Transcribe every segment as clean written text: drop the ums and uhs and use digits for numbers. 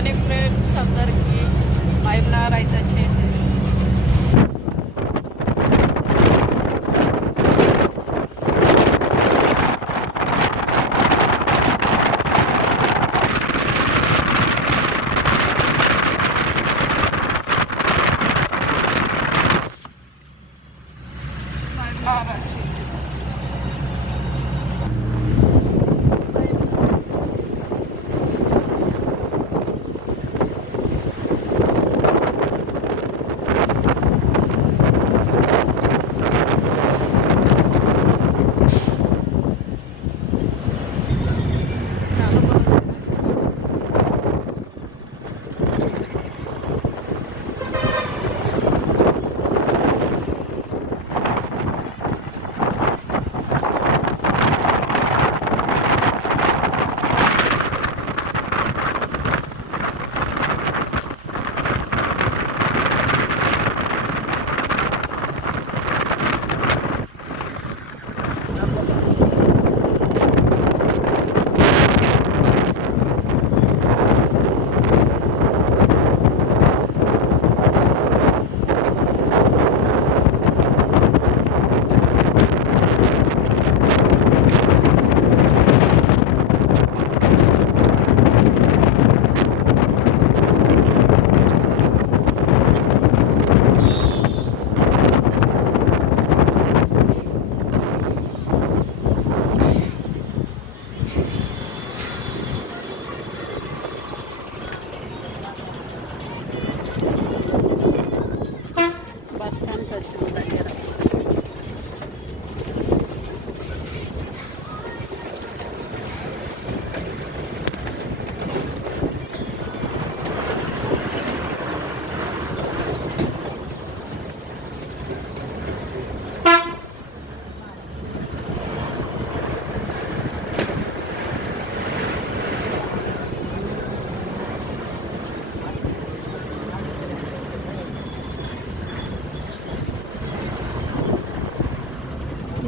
Morning friends అందరికీ. మహబూబ్నగర్ అయితే వచ్చేసింది.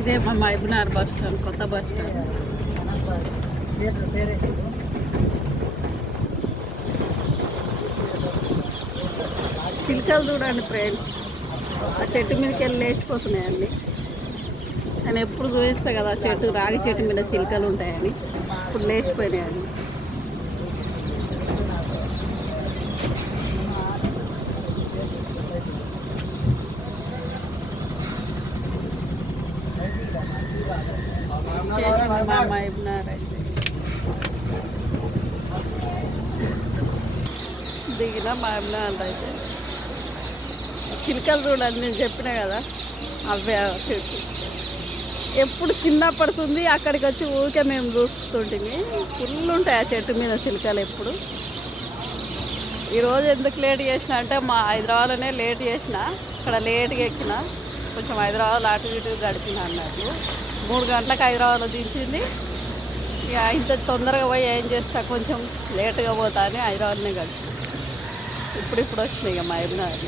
ఇదే మా మహబూబ్నగర్ బస్ స్టాండ్, కొత్త బస్ స్టాండ్. చిలుకలు చూడండి ఫ్రెండ్స్, ఆ చెట్టు మీదకి వెళ్ళి లేచిపోతున్నాయండి. నేను ఎప్పుడు చూపిస్తాను కదా చెట్టు, రాగి చెట్టు మీద చిలుకలు ఉంటాయని, ఇప్పుడు లేచిపోయినాయండి. మా మహబూబ్నగర్ అయితే దిగిన మహబూబ్నగర్ అయితే చిలుకలు చూడాలి. నేను చెప్పినా కదా అవే చెట్టు. ఎప్పుడు చిన్నపడుతుంది అక్కడికి వచ్చి ఊరికే మేము చూస్తుంటే ఫుల్ ఉంటాయి ఆ చెట్టు మీద చిలుకలు. ఎప్పుడు ఈరోజు ఎందుకు లేట్ చేసిన అంటే మా హైదరాబాద్లోనే లేట్ చేసిన, ఇక్కడ లేట్గా ఎక్కిన, కొంచెం హైదరాబాద్ అటు ఇటు గడిపిన అన్నట్లు. 3 గంటలకు హైదరాబాద్లో దించింది. ఇక ఇంత తొందరగా పోయి ఏం చేస్తా, కొంచెం లేట్గా పోతా అని హైదరాబాద్నే గడిచి ఇప్పుడు వచ్చినాయి ఇక మహబూబ్నగర్.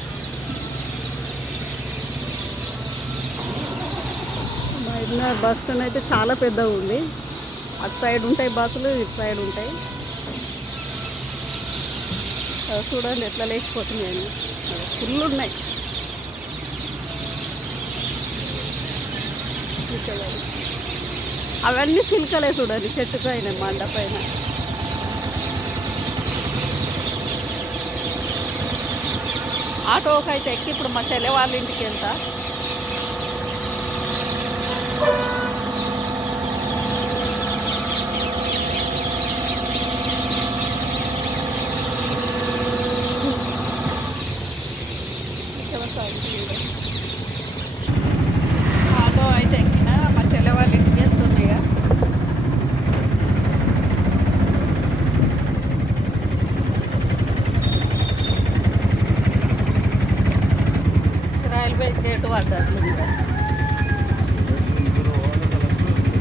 మహబూబ్నగర్ బస్ స్టాండ్ అయితే చాలా పెద్దగా ఉంది. అటు సైడ్ ఉంటాయి బస్సులు, ఇటు సైడ్ ఉంటాయి. చూడండి ఎట్లా లేచిపోతున్నాయండి, ఫుల్ ఉన్నాయి. అవన్నీ చిలుకలే చూడండి, చెట్టు పైన మండ పైన. ఆటోకి అయితే ఎక్కి ఇప్పుడు మా చెల్లె వాళ్ళ ఇంటికి వెళ్తా. ఆటో అయితే ఎక్కిన మా చెల్లె వాళ్ళ ఇంటికి వెళ్తున్నాయిగా. రైల్వే గేట్ పడ్డది,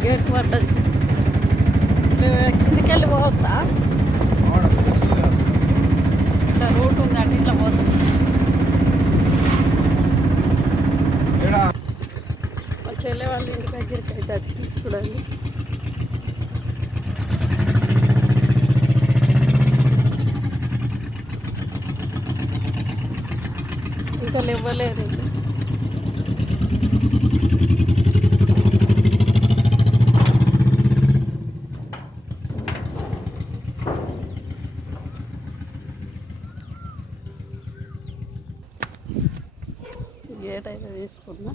గేట్ పడ్డది. కిందికి వెళ్ళి పోవచ్చా? ఇట్లా రూట్ ఉంది, అటు ఇట్లా పోతుంది. మా చెల్లె వాళ్ళ ఇంటి దగ్గరికి అయితే వచ్చి చూడండి. ఇంకా ఇవ్వలేదు. గేట్ అయితే తీసుకున్నా.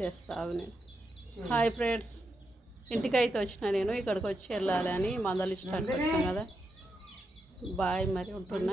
చేస్తావు నేను. హాయ్ ఫ్రెండ్స్, ఇంటికైతే వచ్చిన నేను. ఇక్కడికి వచ్చి వెళ్ళాలి అని మందలిష్టానికి వచ్చాను కదా. బాయ్, మరి ఉంటున్నా.